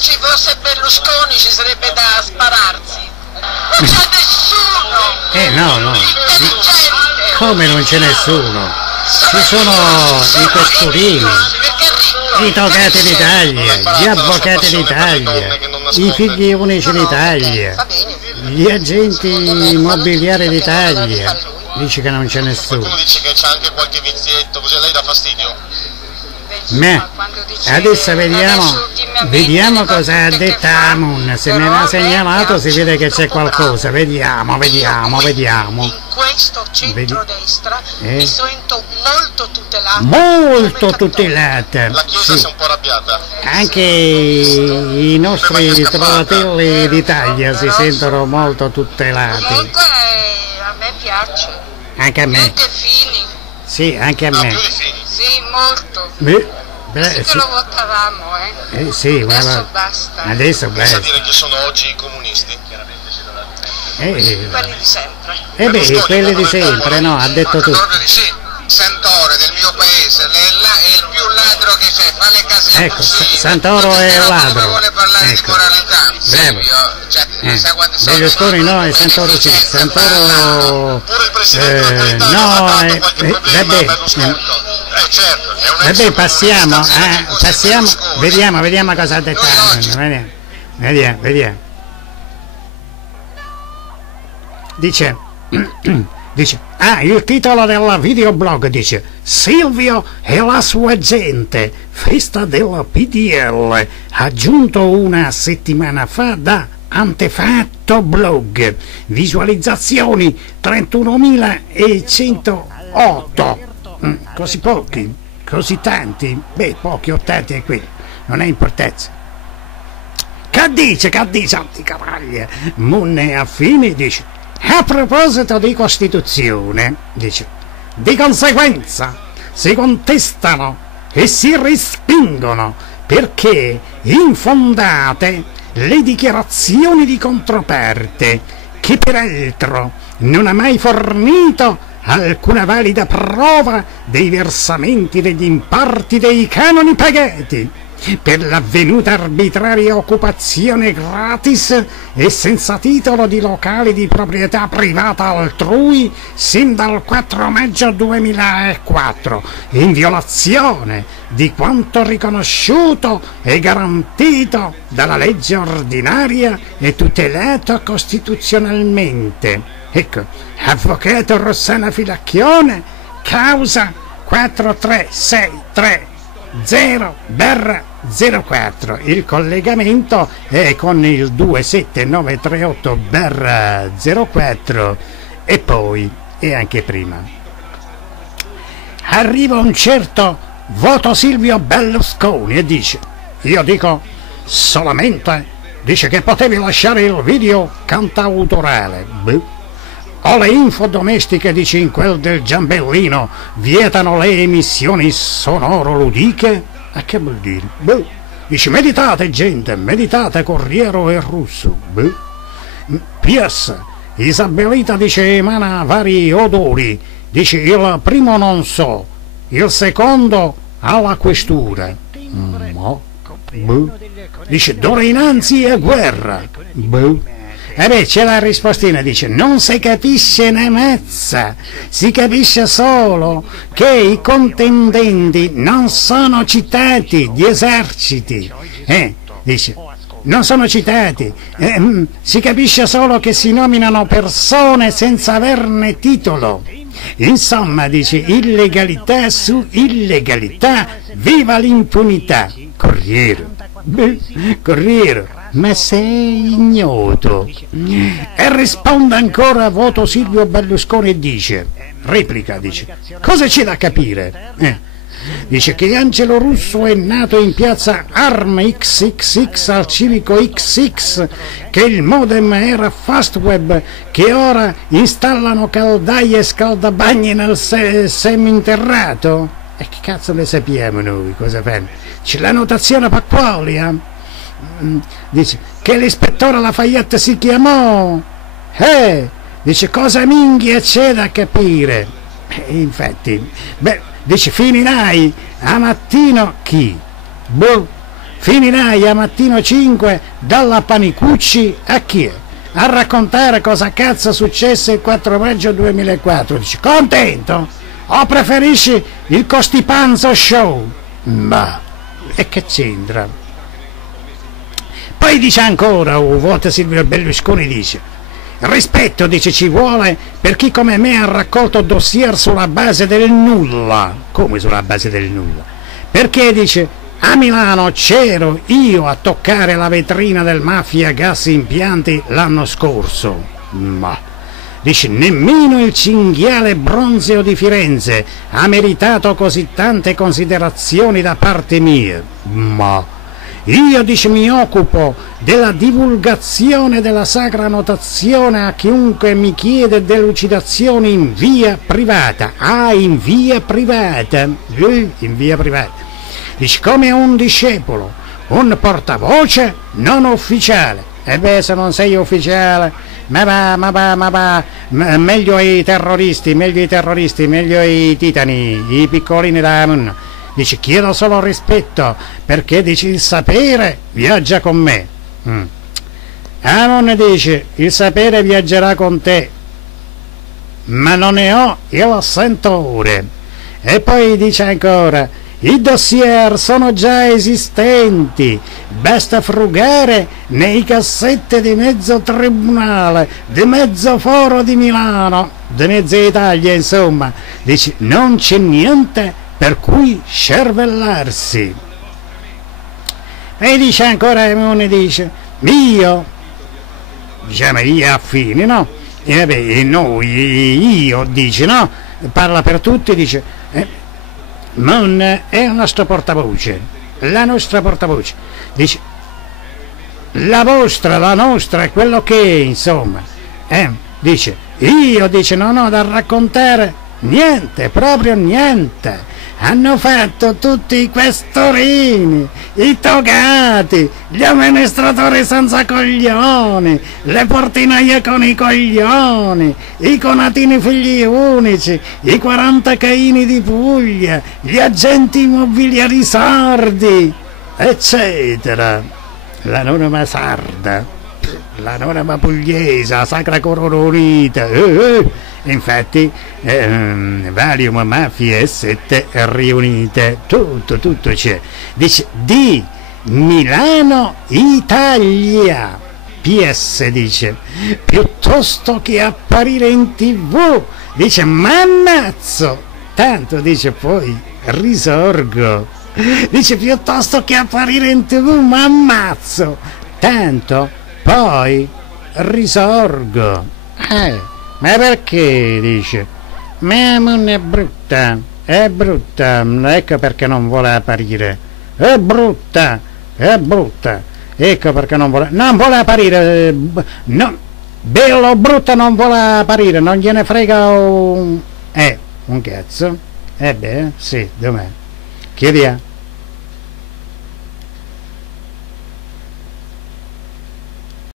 non ci fosse Berlusconi ci sarebbe da spararsi. Non c'è nessuno! No, no. Intelligente! Come non c'è nessuno? Ci sono i questurini, i togati d'Italia, gli avvocati d'Italia, i figli unici d'Italia, gli agenti immobiliari d'Italia. Dice che non c'è nessuno. Qualcuno dice che c'è anche qualche vizietto, così a lei dà fastidio? Adesso vediamo cosa ha detto Amun. Se me l'ha segnalato si vede che c'è qualcosa. Vediamo. In questo centrodestra mi sento molto tutelata. Molto tutelata. La Chiesa si è un po' arrabbiata. Anche i nostri trovatelli d'Italia si sentono molto tutelati. Comunque a me piace. Anche a me. Siete fini. Sì, anche a me. Più di fini. Sì, molto. Beh, Sì che lo votavamo, sì, adesso basta. Adesso Sa basta. dire che sono oggi i comunisti? Quelli di sempre. Quelli di sempre, no, ha detto tu. Sì, Santoro del mio paese, è il più ladro che c'è, fa le case Ecco, abusive. Santoro è un ladro. Vuole parlare di Ecco. moralità, Bravo. cioè, sa quanti soldi Berlusconi sono? no e Santoro sì. Santoro Pure il presidente dell'Italia no, ha dato qualche problema a Berlusconi. Certo, è un ex vabbè, passiamo, Berlusconi. vediamo cosa ha detto. Vediamo. Dice, il titolo della videoblog dice: Silvio e la sua gente, festa della PDL, aggiunto una settimana fa da Antefatto Blog, visualizzazioni 31.108. Così pochi, così tanti? Beh, pochi o tanti è qui, non ha importanza. Che dice, anticaraglia? Munne Affini dice: a proposito di Costituzione, dice, di conseguenza si contestano e si respingono perché infondate le dichiarazioni di controparte, che peraltro non ha mai fornito alcuna valida prova dei versamenti degli importi dei canoni pagati per l'avvenuta arbitraria occupazione gratis e senza titolo di locali di proprietà privata altrui sin dal 4 maggio 2004, in violazione di quanto riconosciuto e garantito dalla legge ordinaria e tutelato costituzionalmente. Ecco, avvocato Rossana Filacchione, causa 4363/04. Il collegamento è con il 27938/04 e poi e anche prima. Arriva un certo voto Silvio Berlusconi e dice: io dico solamente, dice che potevi lasciare il video cantautorale. O le info domestiche, dice, in quel del Giambellino vietano le emissioni sonoro-ludiche? A che vuol dire? Dice: meditate gente, meditate Corriero e Russo. PS, Isabellita, dice, emana vari odori, dice, il primo non so, il secondo ha la questura. Dice: d'ora innanzi è guerra. C'è la rispostina, dice: non si capisce una mazza, si capisce solo che i contendenti non sono citati, gli eserciti, dice, non sono citati, si capisce solo che si nominano persone senza averne titolo. Insomma, dice, illegalità su illegalità, viva l'impunità. Corriero, ma sei ignoto. E risponde ancora a voto Silvio Berlusconi e dice, replica, dice: cosa c'è da capire? Dice che Angelo Russo è nato in piazza Arm XXX al civico XX, che il modem era Fastweb, che ora installano caldaie e scaldabagni nel seminterrato. E che cazzo ne sappiamo noi cosa fanno? C'è la notazione Pasqualia. Dice che l'ispettore Lafayette si chiamò. Dice: cosa minchia c'è da capire? Infatti, dice: finirai a mattino chi? finirai a mattino 5 dalla Panicucci a chi è? A raccontare cosa cazzo successe il 4 maggio 2004. Dici, contento? O preferisci il Costipanzo Show? Ma, e che c'entra? Poi dice ancora, voto Silvio Berlusconi, dice, rispetto, dice, ci vuole per chi come me ha raccolto dossier sulla base del nulla. Come sulla base del nulla? Perché, dice, a Milano c'ero io a toccare la vetrina del Mafia Gas Impianti l'anno scorso. Ma, dice, nemmeno il cinghiale bronzeo di Firenze ha meritato così tante considerazioni da parte mia. Ma io, dice, mi occupo della divulgazione della sacra notazione a chiunque mi chiede delucidazioni in via privata. Ah, in via privata. In via privata. Dice, come un discepolo, un portavoce non ufficiale. E beh, se non sei ufficiale, meglio i terroristi, meglio i titani, i piccolini da Amun. Dice, chiedo solo rispetto, perché, dice, il sapere viaggia con me. Amun dice, il sapere viaggerà con te, ma non ne ho io l'assentore. E poi dice ancora, i dossier sono già esistenti, basta frugare nei cassetti di mezzo tribunale, di mezzo foro di Milano, di mezza Italia, insomma. Dice, non c'è niente per cui scervellarsi. E dice ancora, uno dice, io, diciamo gli affini, no? E vabbè, noi, io, dice, no? Parla per tutti, dice, non è il nostro portavoce, la nostra portavoce, dice, la vostra, la nostra, è quello che è, insomma, dice, io, dice, non ho da raccontare niente, proprio niente. Hanno fatto tutti i questorini, i togati, gli amministratori senza coglioni, le portinaie con i coglioni, i conatini figli unici, i 40 caini di Puglia, gli agenti immobiliari sardi, eccetera. La norma sarda, la norma pugliese, la Sacra Corona Unita. Infatti Valium, Mafia e 7 riunite, tutto c'è. Dice, di Milano Italia, PS, dice, piuttosto che apparire in TV, dice, mannazzo, tanto, dice, poi risorgo, dice, piuttosto che apparire in TV, m'ammazzo, tanto poi risorgo. Ma perché, dice, Mamun è brutta, ecco perché non vuole apparire, è brutta, ecco perché non vuole apparire, no, bello brutta non vuole apparire, non gliene frega un cazzo, beh, sì, dov'è? Chiedi a